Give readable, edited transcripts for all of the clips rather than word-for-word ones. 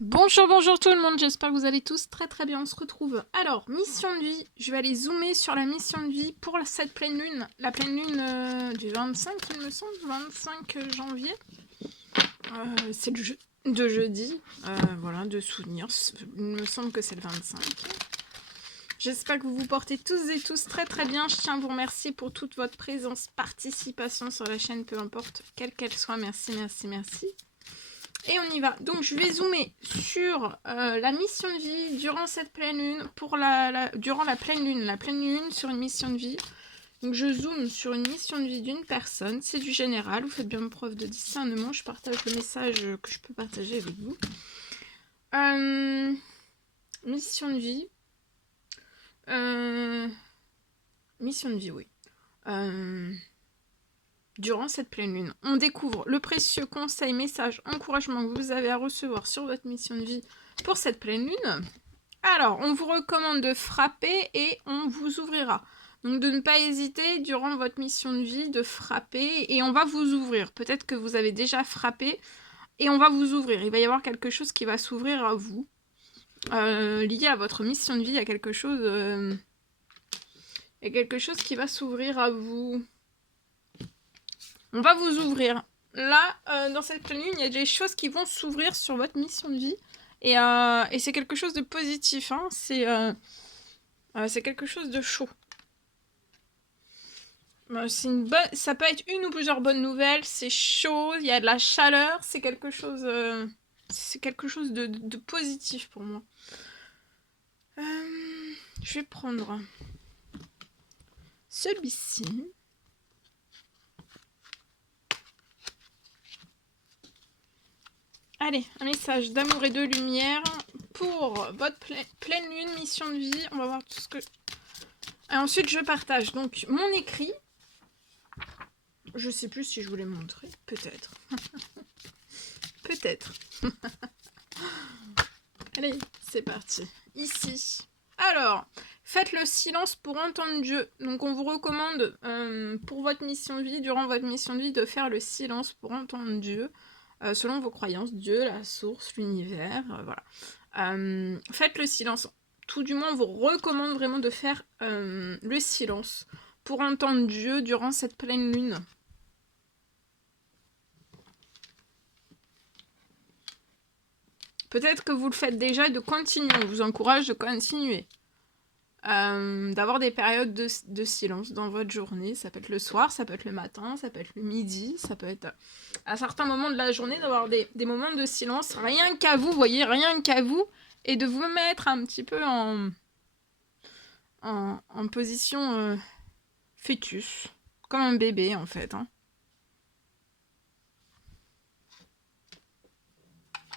Bonjour, bonjour tout le monde, j'espère que vous allez tous très bien, on se retrouve. Alors, mission de vie, je vais aller zoomer sur la mission de vie pour cette pleine lune. La pleine lune du 25, il me semble, 25 janvier. C'est le jeu de jeudi, voilà, de souvenirs, il me semble que c'est le 25. J'espère que vous vous portez tous et tous très bien, je tiens à vous remercier pour toute votre présence, participation sur la chaîne, peu importe quelle qu'elle soit, merci. Et on y va. Donc je vais zoomer sur la mission de vie durant cette pleine lune, durant la pleine lune sur une mission de vie. Donc je zoome sur une mission de vie d'une personne, c'est du général, vous faites bien preuve de discernement, je partage le message que je peux partager avec vous. Mission de vie. Mission de vie, oui. Durant cette pleine lune, on découvre le précieux conseil, message, encouragement que vous avez à recevoir sur votre mission de vie pour cette pleine lune. Alors, on vous recommande de frapper et on vous ouvrira. Donc de ne pas hésiter durant votre mission de vie de frapper et on va vous ouvrir. Peut-être que vous avez déjà frappé et on va vous ouvrir. Il va y avoir quelque chose qui va s'ouvrir à vous. Lié à votre mission de vie, il y a quelque chose qui va s'ouvrir à vous. On va vous ouvrir. Là, dans cette pleine lune, il y a des choses qui vont s'ouvrir sur votre mission de vie. Et c'est quelque chose de positif. Hein. C'est quelque chose de chaud. Ça peut être une ou plusieurs bonnes nouvelles. C'est chaud, il y a de la chaleur. C'est quelque chose de positif pour moi. Je vais prendre celui-ci. Allez, un message d'amour et de lumière pour votre pleine lune, mission de vie. On va voir tout ce que... Et ensuite, je partage donc mon écrit. Je sais plus si je vous l'ai montré. Peut-être. Peut-être. Allez, c'est parti. Ici. Alors, faites le silence pour entendre Dieu. Donc, on vous recommande pour votre mission de vie, durant votre mission de vie, de faire le silence pour entendre Dieu. Selon vos croyances, Dieu, la source, l'univers, voilà. Faites le silence. Tout du moins, on vous recommande vraiment de faire le silence pour entendre Dieu durant cette pleine lune. Peut-être que vous le faites déjà et de continuer. On vous encourage de continuer. D'avoir des périodes de silence dans votre journée. Ça peut être le soir, ça peut être le matin, ça peut être le midi, ça peut être à certains moments de la journée d'avoir des moments de silence. Rien qu'à vous, voyez, rien qu'à vous. Et de vous mettre un petit peu en position fœtus. Comme un bébé en fait. Hein.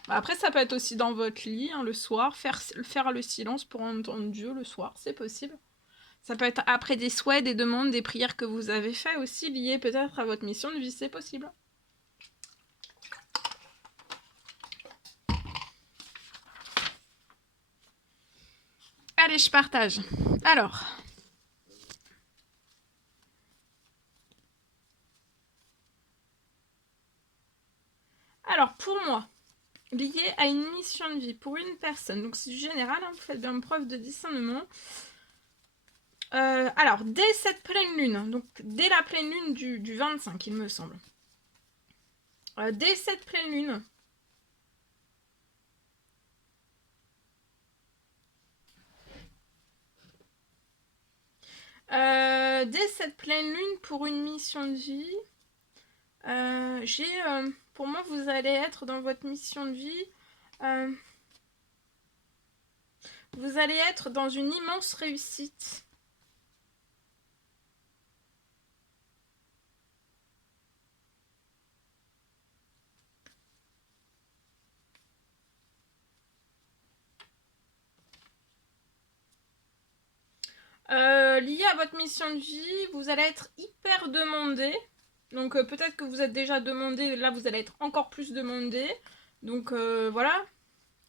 Après, ça peut être aussi dans votre lit, hein, le soir, faire le silence pour entendre Dieu le soir, c'est possible. Ça peut être après des souhaits, des demandes, des prières que vous avez fait aussi, liées peut-être à votre mission de vie, c'est possible. Allez, je partage. Alors. Alors, pour moi, lié à une mission de vie pour une personne, donc c'est général, hein, vous faites bien preuve de discernement. Alors, dès cette pleine lune, donc dès la pleine lune du 25, il me semble. Dès cette pleine lune, dès cette pleine lune pour une mission de vie, pour moi, vous allez être dans votre mission de vie, vous allez être dans une immense réussite. Lié à votre mission de vie, vous allez être hyper demandé. Donc peut-être que vous êtes déjà demandé, là vous allez être encore plus demandé. Donc voilà.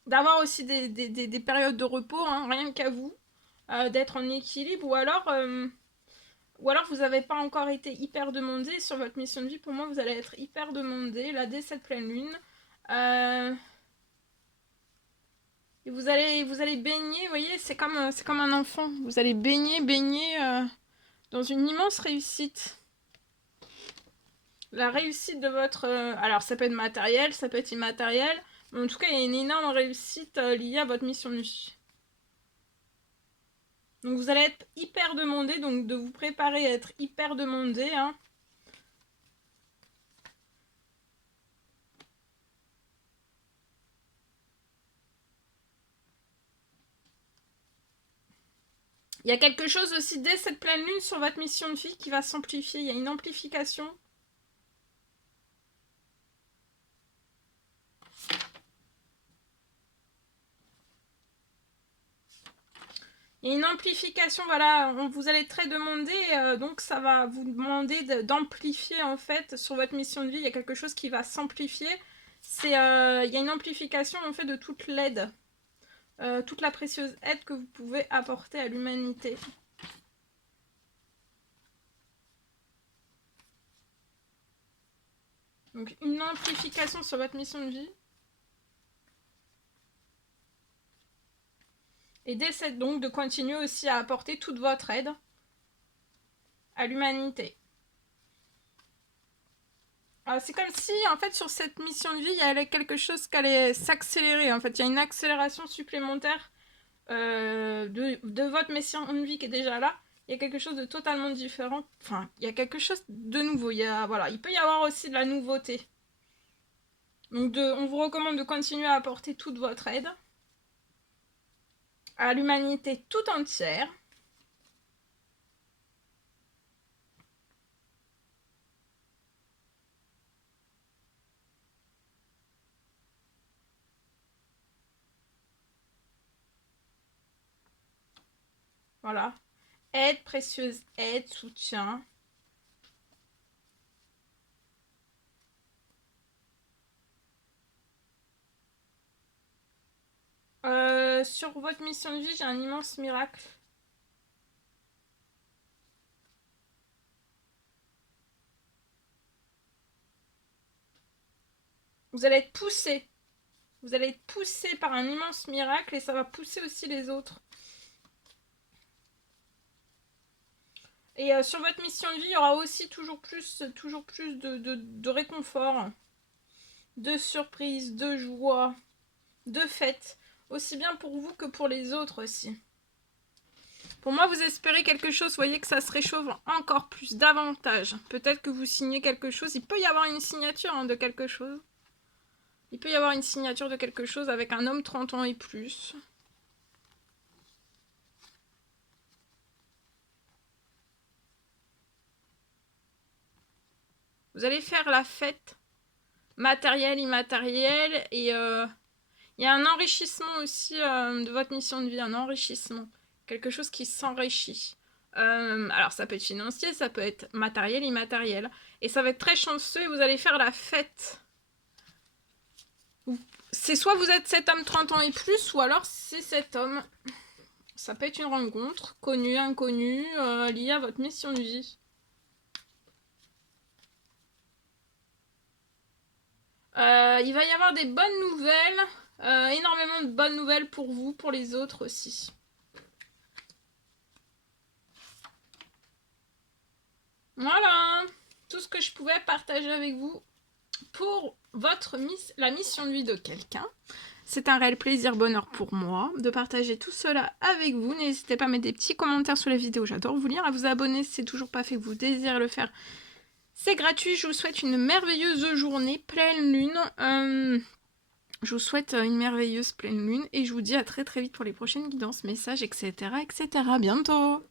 D'avoir aussi des périodes de repos, hein, rien qu'à vous. D'être en équilibre. Ou alors vous n'avez pas encore été hyper demandé sur votre mission de vie. Pour moi, vous allez être hyper demandé là dès cette pleine lune. Et vous allez baigner, vous voyez, c'est comme un enfant. Vous allez baigner dans une immense réussite. La réussite de votre... alors, ça peut être matériel, ça peut être immatériel. Mais en tout cas, il y a une énorme réussite liée à votre mission de vie. Donc, vous allez être hyper demandé, donc de vous préparer à être hyper demandé, hein. Il y a quelque chose aussi dès cette pleine lune sur votre mission de vie qui va s'amplifier. Il y a une amplification. Il y a une amplification, voilà, vous allez être très demandé, donc ça va vous demander d'amplifier en fait sur votre mission de vie. Il y a quelque chose qui va s'amplifier. Il y a une amplification en fait de toute l'aide, toute la précieuse aide que vous pouvez apporter à l'humanité. Donc une amplification sur votre mission de vie. Et d'essayer donc de continuer aussi à apporter toute votre aide à l'humanité. C'est comme si, en fait, sur cette mission de vie, il y avait quelque chose qui allait s'accélérer. En fait, il y a une accélération supplémentaire de votre mission de vie qui est déjà là. Il y a quelque chose de totalement différent. Enfin, il y a quelque chose de nouveau. Voilà, il peut y avoir aussi de la nouveauté. Donc, on vous recommande de continuer à apporter toute votre aide à l'humanité tout entière. Voilà. Aide, précieuse aide, soutien. Sur votre mission de vie, j'ai un immense miracle. Vous allez être poussé. Vous allez être poussé par un immense miracle et ça va pousser aussi les autres. Et sur votre mission de vie, il y aura aussi toujours plus de réconfort, de surprise, de joie, de fête, aussi bien pour vous que pour les autres aussi. Pour moi, vous espérez quelque chose, vous voyez que ça se réchauffe encore plus, davantage. Peut-être que vous signez quelque chose, il peut y avoir une signature de quelque chose. Il peut y avoir une signature de quelque chose avec un homme 30 ans et plus. Vous allez faire la fête, matériel, immatériel, et il y a un enrichissement aussi de votre mission de vie, un enrichissement, quelque chose qui s'enrichit. Alors ça peut être financier, ça peut être matériel, immatériel, et ça va être très chanceux et vous allez faire la fête. C'est soit vous êtes cet homme 30 ans et plus, ou alors c'est cet homme. Ça peut être une rencontre, connue, inconnue, liée à votre mission de vie. Il va y avoir des bonnes nouvelles, énormément de bonnes nouvelles pour vous, pour les autres aussi. Voilà, tout ce que je pouvais partager avec vous pour la mission de vie de quelqu'un. C'est un réel plaisir, bonheur pour moi de partager tout cela avec vous. N'hésitez pas à mettre des petits commentaires sous la vidéo, j'adore vous lire. À vous abonner si c'est toujours pas fait, que vous désirez le faire. C'est gratuit, je vous souhaite une merveilleuse journée, pleine lune. Je vous souhaite une merveilleuse pleine lune et je vous dis à très très vite pour les prochaines guidances, messages, etc. etc. À bientôt!